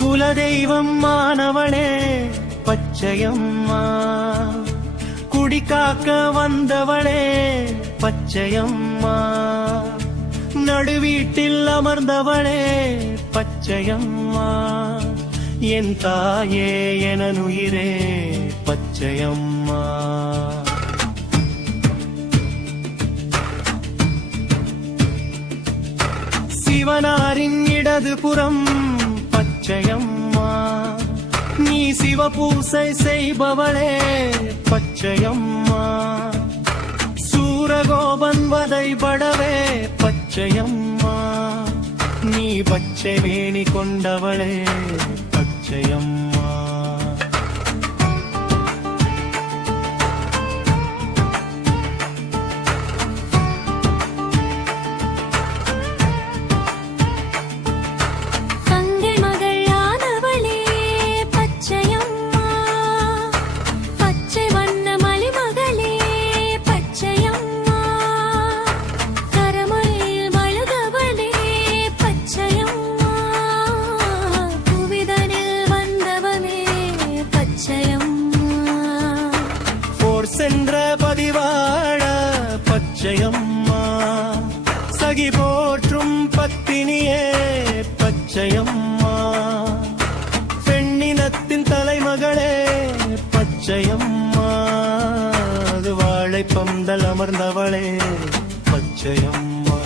குலதெய்வம் மானவளே பச்சையம்மா, குடிகாக்க வந்தவளே பச்சையம்மா, நடுவீட்டில் அமர்ந்தவளே பச்சையம்மா, என் தாயே எனனுயிரே பச்சையம்மா. சிவனாரின் இடதுபுறம் பச்சையம்மா, நீ சிவபூசை செய்பவளே பச்சையம்மா, சூரகோபன் வதைபடவே பச்சையம்மா, நீ பச்சை வேணி கொண்டவளே பச்சையம்மா. சென்ற பதிவாழ பச்சையம்மா, சகி போற்றும் பத்தினியே பச்சையம்மா, பெண்ணினத்தின் தலைமகளே பச்சையம்மா, அது வாழை பந்தல் அமர்ந்தவளே பச்சையம்மா.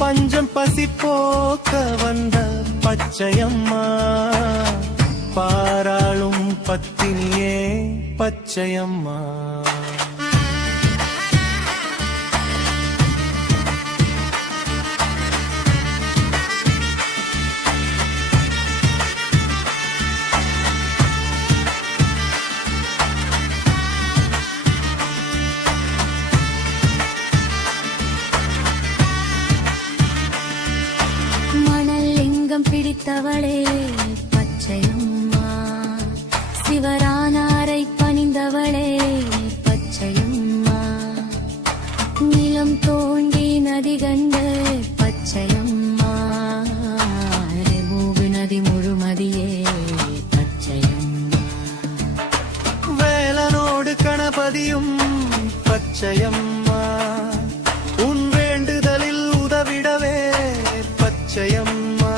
பஞ்சம் பசி போக்க வந்த பச்சையம்மா, பாராளும் பத்தினியே பச்சையம்மா. பிடித்தவளே பச்சையம்மா, சிவரானாரை பணிந்தவளே பச்சையம்மா, நிலம் தோண்டி நதி கண்ட பச்சையம்மா, மூகு நதி முழுமதியே பச்சையம்மா, வேலனோடு கணபதியும் பச்சையம்மா, உன் வேண்டுதலில் உதவிடவே பச்சையம்மா,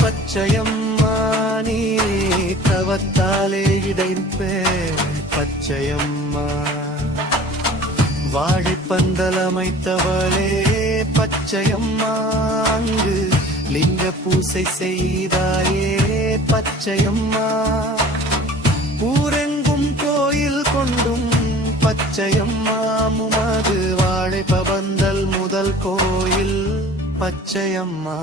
பச்சையம்மா, நீ தவத்தாலே இடைப்பே பச்சையம்மா, வாழைப்பந்தல் அமைத்தவளே பச்சையம்மா, அங்கு லிங்க பூசை செய்தாயே பச்சையம்மா, ஊரெங்கும் கோயில் கொண்டும் பச்சையம்மா, முமது வாழைப்பந்தல் முதல் கோயில் பச்சையம்மா.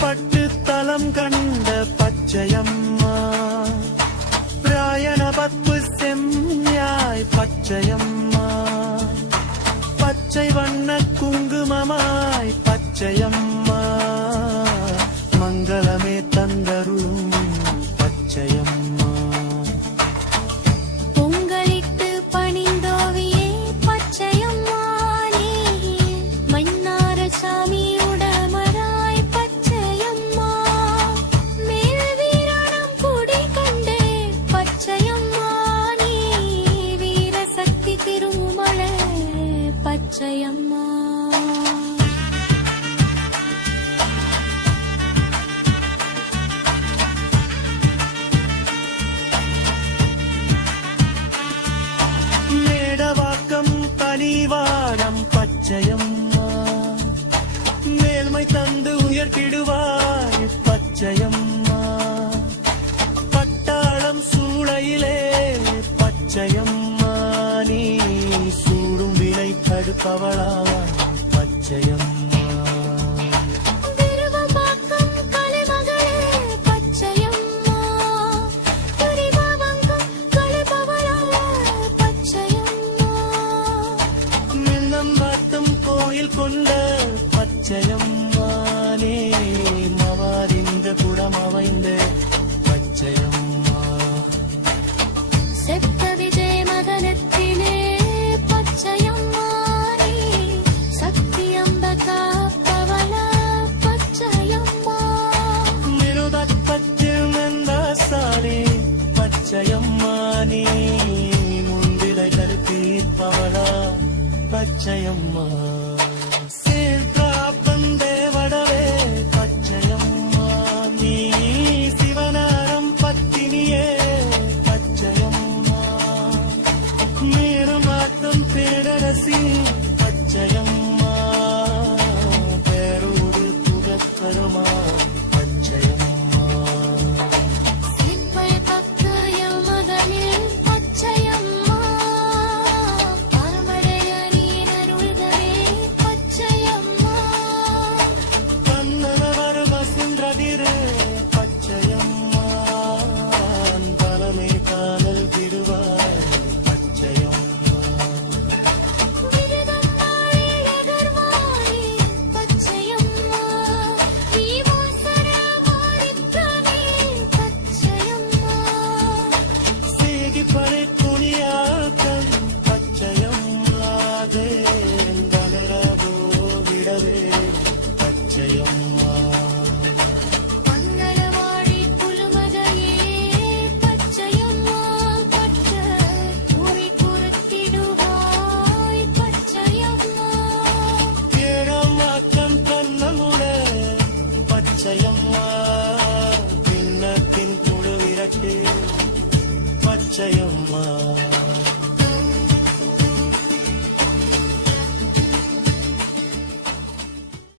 பட்டு தலம் கண்ட பச்சையம்மா, பிராயண பத்து செம்யாய் பச்சையம்மா, பச்சை வண்ண குங்குமமாய் பச்சையம்மா, மங்களமே தந்தருளும் பச்சையம்மா, பொங்கலிட்டு பணிந்தோவியே பச்சையம்மா, நீ மன்னார சாமி பச்சையம்மா. தீர்ப்பவளா பச்சையம்மா. திருவம்பாக்கம் கலைமகளே பச்சையம்மா, துரிபவங்கம் கலைபவளா பச்சையம்மா, மின்னம்பாட்டம் கோயில் கொண்ட பச்சையம்மா நீ மவாரிந்த குடமவைந்த பச்சையம்மா. செப்த விஜய மதனத்திலே பச்சையம்மா நீ சக்தியம்ப காப்பவளா பச்சையம்மா, நிருதப்பத்தில் நந்தாசாலே பச்சையம்மா நீ முந்திரைகள் தீர்ப்பவளா பச்சையம்மா. தேவடவே பச்சையம்மா நீ சிவனாரம் பத்தினியே பச்சையம்மா. மேருமாட்டம் பேரரசி பச்சையம்மா, பேரூரு புகத்தருமா